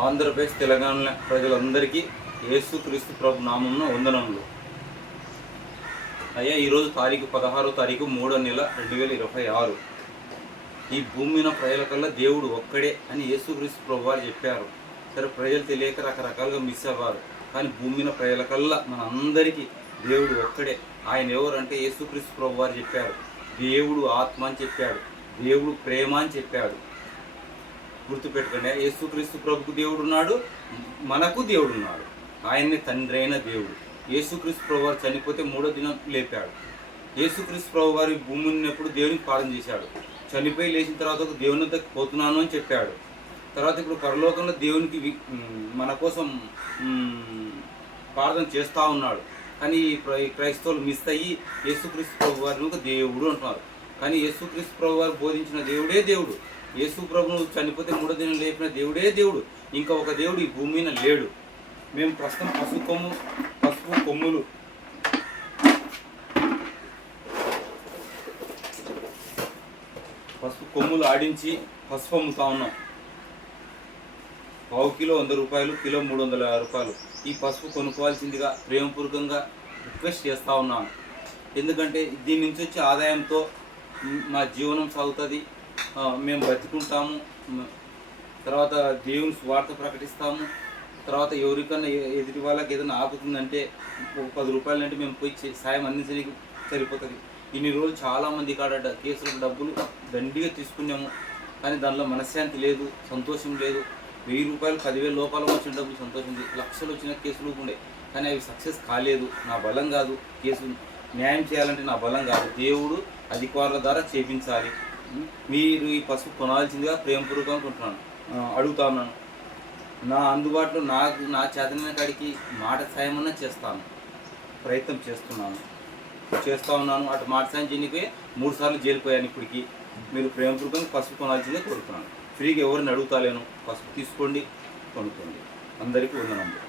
ఆంధ్రప్రదేశ్ తెలంగాణ ప్రజలందరికీ యేసుక్రీస్తు ప్రభు నామంలో వందనములు. అయ్యా, ఈరోజు 16వ తారీఖు 3వ నెల 2026. ఈ భూమి మీద ప్రజలకల్లా దేవుడు ఒక్కడే అని యేసుక్రీస్తు ప్రభు వారు చెప్పారు. సరే, ప్రజలు తెలియక రకరకాలుగా మిస్ అవ్వారు. కానీ భూమి మీద ప్రజలకల్లా మన అందరికీ దేవుడు ఒక్కడే. ఆయన ఎవరు అంటే యేసుక్రీస్తు ప్రభు వారు చెప్పారు. దేవుడు ఆత్మ అని చెప్పాడు, దేవుడు ప్రేమ అని చెప్పాడు. గుర్తుపెట్టుకోండి, యేసుక్రీస్తు ప్రభుకు దేవుడు ఉన్నాడు, మనకు దేవుడు ఉన్నాడు. ఆయన్ని తండ్రి అయిన దేవుడు. యేసుక్రీస్తు ప్రభు వారు చనిపోతే 3వ దినం లేపాడు. యేసుక్రీస్తు ప్రభు వారి భూమి ఉన్నప్పుడు దేవునికి ప్రార్థన చేశాడు. చనిపోయి లేచిన తర్వాత దేవుని దగ్గరికి పోతున్నాను అని చెప్పాడు. తర్వాత ఇప్పుడు పరలోకంలో దేవునికి మన కోసం ప్రార్థన చేస్తూ ఉన్నాడు. కానీ ఈ క్రైస్తవులు మిస్ అయ్యి యేసుక్రీస్తు ప్రభు వారిని ఒక దేవుడు అంటున్నారు. కానీ యేసుక్రీస్తు ప్రభు వారు బోధించిన దేవుడే దేవుడు. యేసు ప్రభును చనిపోతే 3వ దినం లేపిన దేవుడే దేవుడు. ఇంకా ఒక దేవుడు ఈ భూమి మీద లేడు. మేము ప్రస్తుతం పసుపు కొమ్ములు ఆడించి పసుపు అమ్ముతా ఉన్నాం. ½ కిలో 100 రూపాయలు, కిలో 350 రూపాయలు. ఈ పసుపు కొనుక్కోవాల్సిందిగా ప్రేమపూర్వకంగా రిక్వెస్ట్ చేస్తూ ఉన్నాను. ఎందుకంటే దీని నుంచి వచ్చే ఆదాయంతో మా జీవనం సాగుతుంది, మేము బతుకుంటాము. తర్వాత దేవుని స్వార్థ ప్రకటిస్తాము. తర్వాత ఎవరికన్నా ఎదుటి వాళ్ళకి ఏదైనా ఆపుతుందంటే ఒక 10 రూపాయలు అంటే మేము పోయి సాయం అందించడానికి సరిపోతుంది. ఇన్ని రోజులు చాలామంది కాడ కేసులకు డబ్బులు దండిగా తీసుకున్నాము. కానీ దానిలో మనశ్శాంతి లేదు, సంతోషం లేదు. 1000 రూపాయలు 10,000 లోపాలు వచ్చిన డబ్బులు సంతోషం, లక్షలు వచ్చిన కేసులు ఉండే. కానీ అవి సక్సెస్ కాలేదు. నా బలం కాదు, కేసు న్యాయం చేయాలంటే నా బలం కాదు, దేవుడు అధికారుల ద్వారా చేపించాలి. మీరు ఈ పసుపు కొనాల్సిందిగా ప్రేమపూర్వకంగా అడుగుతా ఉన్నాను. నా అందుబాటులో నా చేతనైన కాడికి మాట సాయమన్నా చేస్తాను, ప్రయత్నం చేస్తూ ఉన్నాను. అటు మాట సాయం చేయడానికి 3 సార్లు జైలుపోయాను. ఇప్పటికి మీరు ప్రేమపూర్వకంగా పసుపు కొనాల్సిందే కోరుతున్నాను. ఫ్రీగా ఎవరిని అడుగుతాలేను. పసుపు తీసుకోండి, కొనుక్కోండి. అందరికీ వందనములు.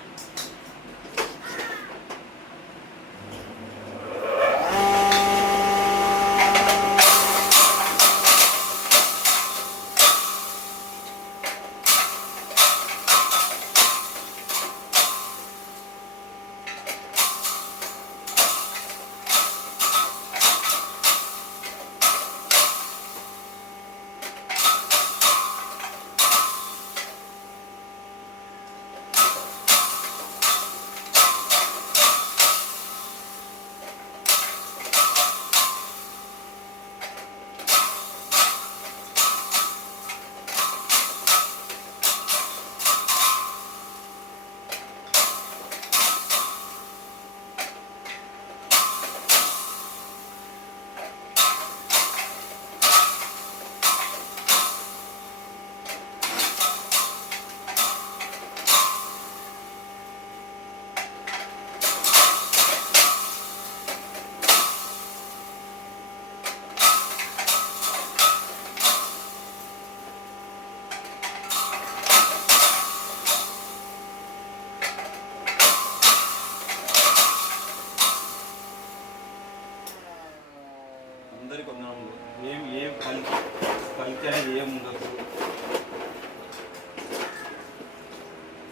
అందరికీ వందనములు. ఏం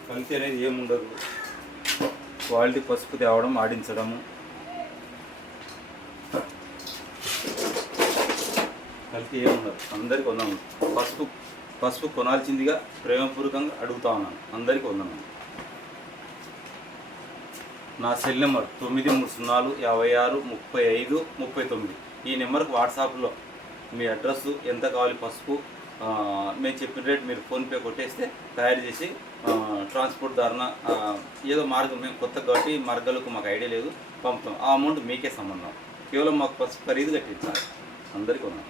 కల్తీ అనేది ఏముండదు. క్వాలిటీ పసుపు తేవడం, ఆడించడము, కల్తీ ఏముండదు. అందరికీ వందనములు. పసుపు కొనాల్సిందిగా ప్రేమపూర్వకంగా అడుగుతా ఉన్నాను. అందరికీ వందనములు. నా సెల్ నెంబర్ 9305563539. ఈ నెంబర్కి వాట్సాప్లో మీ అడ్రస్, ఎంత కావాలి పసుపు, మేము చెప్పిన రేట్ మీరు ఫోన్పే కొట్టేస్తే తయారు చేసి ట్రాన్స్పోర్ట్ ద్వారా ఏదో మార్గం, మేము కొత్త కాబట్టి మార్గాలకు మాకు ఐడియా లేదు, పంపుతాం. ఆ అమౌంట్ మీకే సంబంధం. కేవలం మాకు పసుపు ఖరీదు కట్టించాలి. అందరికీ ఉన్నాం.